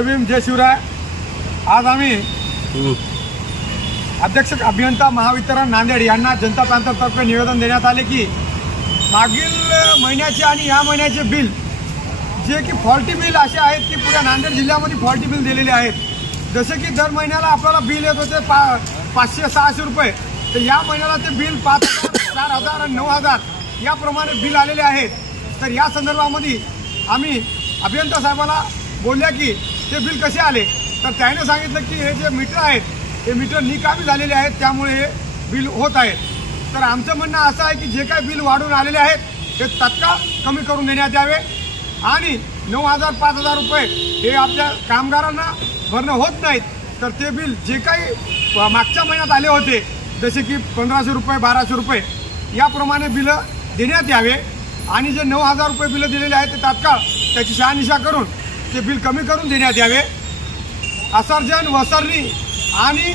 जय भीम जय शिवराय। आज आम्ही अध्यक्ष अभियंता महावितरण नांदेड यांना जनता पॅनलतर्फे निवेदन देण्यात आले की मागील महिन्याचे आणि या महिन्याचे बिल जे की फॉल्टी बिल असे आहेत की पुऱ्या नांदेड जिल्ह्यामध्ये फॉल्टी बिल दिलेले आहेत। जसे की दर महिन्याला आपल्याला बिल येत होते 500-600 रुपये, तर या महिन्याला ते बिल 5,000, 4,000 आणि 9,000 याप्रमाणे बिल आलेले आहेत। तर या संदर्भामध्ये आम्ही अभियंता साहेबाला बोलल्या की ते बिल कसे आले, तर त्याने सांगितलं की हे जे मीटर आहेत हे मीटर निकामी झालेले आहेत, त्यामुळे हे बिल होत आहेत। तर आमचं म्हणणं असं आहे की जे काही बिल वाढून आलेले आहेत ते तत्काळ कमी करून देण्यात यावे आणि 9,000 5,000 रुपये हे आपल्या कामगारांना भरणं होत नाहीत, तर ते बिल जे काही मागच्या महिन्यात आले होते जसे की 1,500 रुपये 1,200 रुपये याप्रमाणे बिलं देण्यात यावे आणि जे 9,000 रुपये बिलं दिलेले आहेत ते तात्काळ त्याची शहानिशा करून ते बिल कमी करून देण्यात यावे। असर्जन वसरणी आणि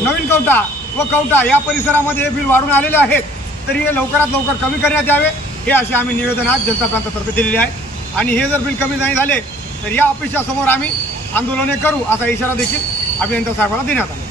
नवीन कवठा व कवठा या परिसरामध्ये हे बिल वाढून आलेले आहेत, तरी हे लवकरात लवकर कमी करण्यात यावे हे असे आम्ही निवेदन आज जनता पॅनलतर्फे दिलेले आहे। आणि हे जर बिल कमी नाही झाले तर या ऑफिसच्या समोर आम्ही आंदोलने करू असा इशारा देखील अभियंता साहेबांना देण्यात आला।